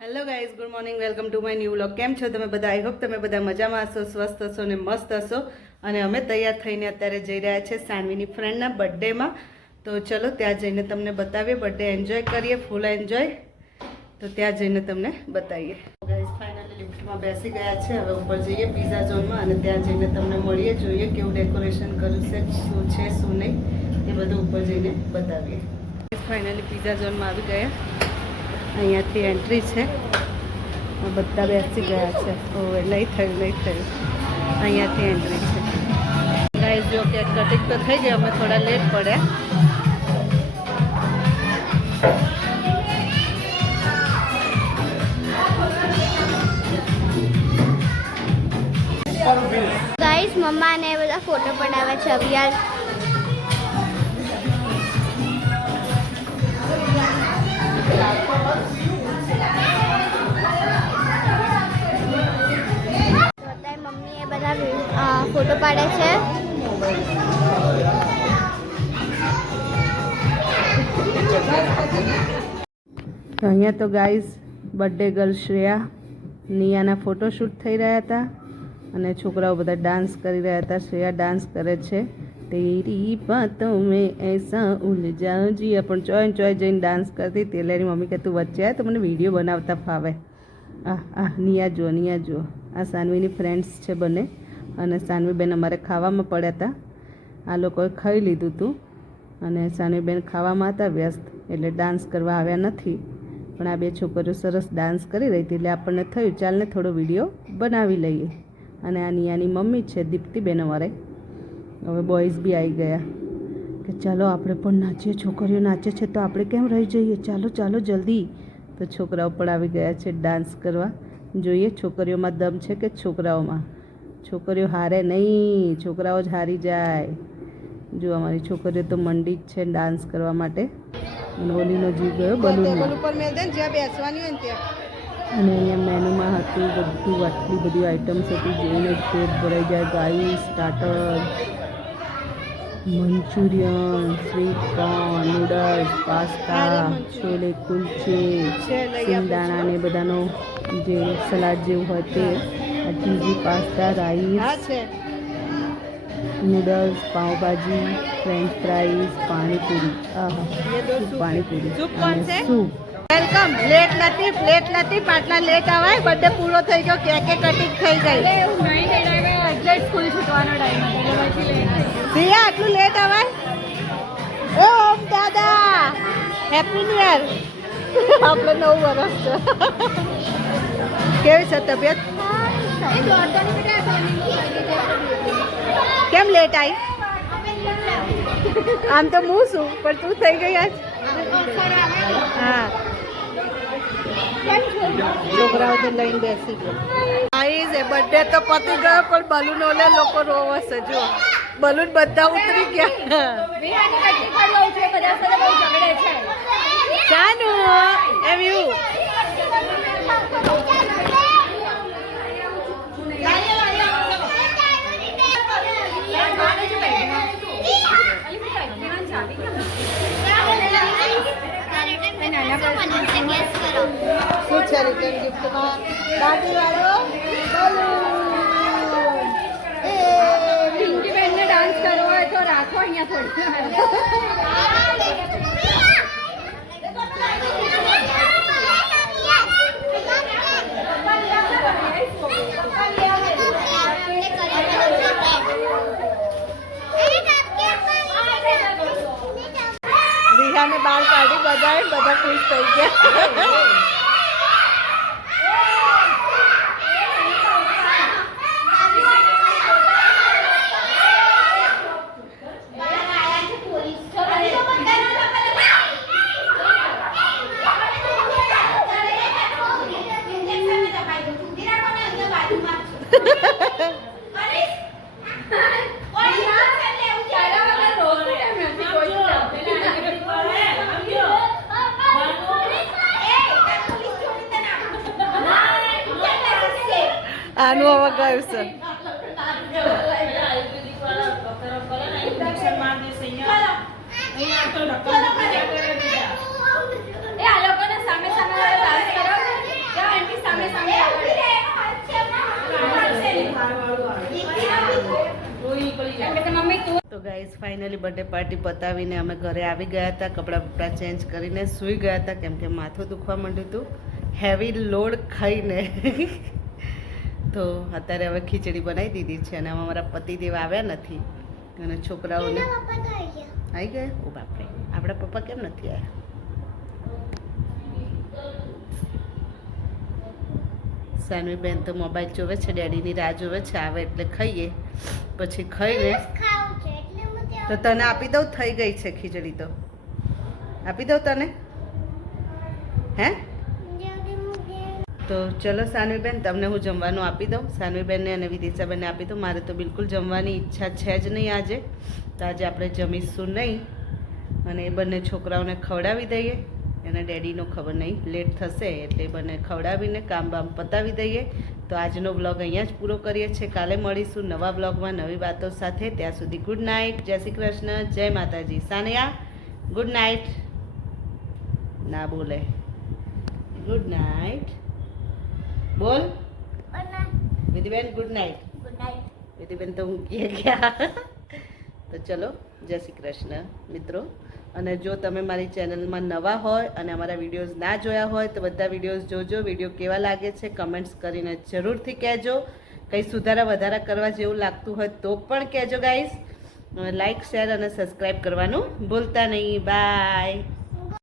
Hello guys good morning welcome to my new vlog કેમ છો તમે બધા? આઈ હોપ તમે બધા મજામાં હશો, સ્વસ્થ હશો ને મસ્ત હશો. અને અમે તૈયાર થઈને અત્યારે જઈ રહ્યા છે સાનવીની ફ્રેન્ડના બર્થડેમાં તો ચલો, ત્યાં જઈને તમને બતાવીએ. બર્થડે એન્જોય કરીએ ફૂલ એન્જોય તો ત્યાં જઈને તમને બતાવીએ. ગાઈઝ ફાઇનલી લિફ્ટમાં બેસી ગયા છે. હવે ઉપર જઈએ પીઝા ઝોનમાં અને ત્યાં જઈને તમને મળીએ, જોઈએ કેવું ડેકોરેશન કર્યું છે શું છે, શું નહીં. એ બધું ઉપર જઈને બતાવીએ. ફાઇનલી પીઝા ઝોનમાં આવી ગયા. અહીંયાથી એન્ટ્રી છે. બધા બેસી ગયા છે. ઓ નહીં થયું નહીં થયું. અહીંયાથી એન્ટ્રી છે. ગાઈઝ જો કે કટિંગ તો થઈ ગઈ અમે થોડા લેટ પડ્યા. ગાઈસ મમ્મા ને બધા ફોટો પડાવે છે, અભિયાન. ફોટો પાડે છે. અહીંયા તો ગાઈઝ બર્થડે ગર્લ શ્રેયા નિયાના ફોટોશૂટ થઈ રહ્યા હતા અને છોકરાઓ બધા ડાન્સ કરી રહ્યા હતા. શ્રેયા ડાન્સ કરે છે. તેરી બાતો મેં એસા ઉલઝા જીયા પણ ચોય ચોય જઈને ડાન્સ કરતી. તેલેરી મમ્મી કે, તું વચ્ચે તો મને વીડિયો બનાવતા ફાવે. આ આ નિયા જો નિયા જુઓ. આ સાનવીની ફ્રેન્ડ્સ છે બંને. અને સાનવીબેન અમારે ખાવામાં પડ્યા હતા. આ લોકોએ ખાઈ લીધું હતું અને સાનવીબેન ખાવામાં હતા વ્યસ્ત, એટલે ડાન્સ કરવા આવ્યા નથી. પણ આ બે છોકરીઓ સરસ ડાન્સ કરી રહી હતી, એટલે આપણને થયું, ચાલને થોડો વીડિયો બનાવી લઈએ. અને આ નિયાની મમ્મી છે, દીપ્તિબેન અમારે. હવે બોયઝ બી આવી ગયા. કે ચાલો આપણે પણ નાચીએ, છોકરીઓ નાચે છે, તો આપણે કેમ રહી જઈએ? ચાલો ચાલો, જલ્દી. તો છોકરાઓ પણ આવી ગયા છે ડાન્સ કરવા. જોઈએ છોકરીઓમાં દમ છે કે છોકરાઓમાં? છોકરીઓ હારે નહીં છોકરાઓ જ હારી જાય. જો અમારી છોકરીઓ તો મંડી જ છે ડાન્સ કરવા માટે. અને જીવ ગયો બલૂન ઉપર મેલ દે ને જ્યાં બેસવાની હોય ત્યાં. અને અહીંયા મેનુમાં હતું બધું આટલી બધી આઇટમ્સ હતી જોઈને પેટ ભરાઈ જાય. ગાયું starter manchurian sweet corn noodles pasta chole kulche સિંગદાણા ને બધાનો જે સલાડ જેવું હોય તે. આ pasta rice noodles pav bhaji french fries panipuri. Panipuri. Soup? Welcome. Late નથી લેટ નથી પાટલા લેટ આવાય બધે પૂરો થઈ ગયો કેકે કટિંગ થઈ ગઈ સિયા આટલું લેટ આવાય ઓ ઓમ દાદા. હેપી ન્યુ યર આપણે નવ વર્ષ છે. કેવી છે તબિયત? કેમ લેટ આવી આમ તો હું છું, પણ તું થઈ ગઈ આજ. હા. છોકરાઓ તો લઈને બેસી ગયો. બર્થડે તો પતી ગયો, પણ બલૂન ઓલે લોકો રોવશે જો બલૂન બધા ઉતરી ગયા. શાનુ એમ યુ. શું છે રિટર્ન ગિફ્ટમાં દાદી વાળો બલૂન એ ડાન્સ કરવો હોય તો રાખો અહીંયા થોડી વિહાને બહાર કાઢી બધા બધા ખુશ થઈ ગયા નાનું વગાવ્યું છે? તો ગાઈઝ ફાઇનલી બર્થડે પાર્ટી પતાવીને અમે ઘરે આવી ગયા હતા કપડાં બપડા ચેન્જ કરીને સૂઈ ગયા હતા કેમ કે માથું દુખવા માંડ્યું હતું. હેવી લોડ ખાઈને. તો અત્યારે હવે ખીચડી બનાવી દીધી છે અને આમાં મારા પતિદેવ આવ્યા નથી. અને છોકરાઓને આવી ગયા. ઓ બાપરે. આપણા પપ્પા કેમ નથી આવ્યા? સાનવી બેન તો મોબાઈલ જોવે છે ડેડીની રાહ જોવે છે આવે એટલે ખાઈએ. પછી ખાઈને તો તને આપી દઉં? થઈ ગઈ છે ખીચડી તો. આપી દઉં તને? હે? તો ચલો સાનવીબેન, તમને હું જમવાનું આપી દઉં. સાનવીબેનને અને વિદિશાબેનને આપી દઉં. મારે તો બિલકુલ જમવાની ઈચ્છા છે જ નહીં આજે. તો આજે આપણે જમીશું નહીં. અને એ બંને છોકરાઓને ખવડાવી દઈએ. એને ડેડીનો ખબર નહીં, લેટ થશે એટલે બંને ખવડાવીને કામ બામ પતાવી દઈએ. તો આજનો બ્લોગ અહીંયા જ પૂરો કરીએ છીએ. કાલે મળીશું નવા બ્લોગમાં નવી વાતો સાથે. ત્યાં સુધી ગુડ નાઇટ. જય શ્રી કૃષ્ણ. જય માતાજી. Sania, good night. ના બોલે. Good night. બોલ. વિધિબેન ગુડ નાઇટ વિધિબેન તો ઊંઘી ગયા. તો ચલો જય શ્રી કૃષ્ણ મિત્રો. અને જો તમે મારી ચેનલમાં નવા હોય અને અમારા વિડીયોઝ ના જોયા હોય તો બધા વિડીયોઝ જોજો. વીડિયો કેવા લાગે છે કમેન્ટ્સ કરીને જરૂરથી કહેજો. કંઈ સુધારા વધારા કરવા જેવું લાગતું હોય તો પણ કહેજો ગાઈસ લાઈક શેર અને સબસ્ક્રાઈબ કરવાનું ભૂલતા નહીં. બાય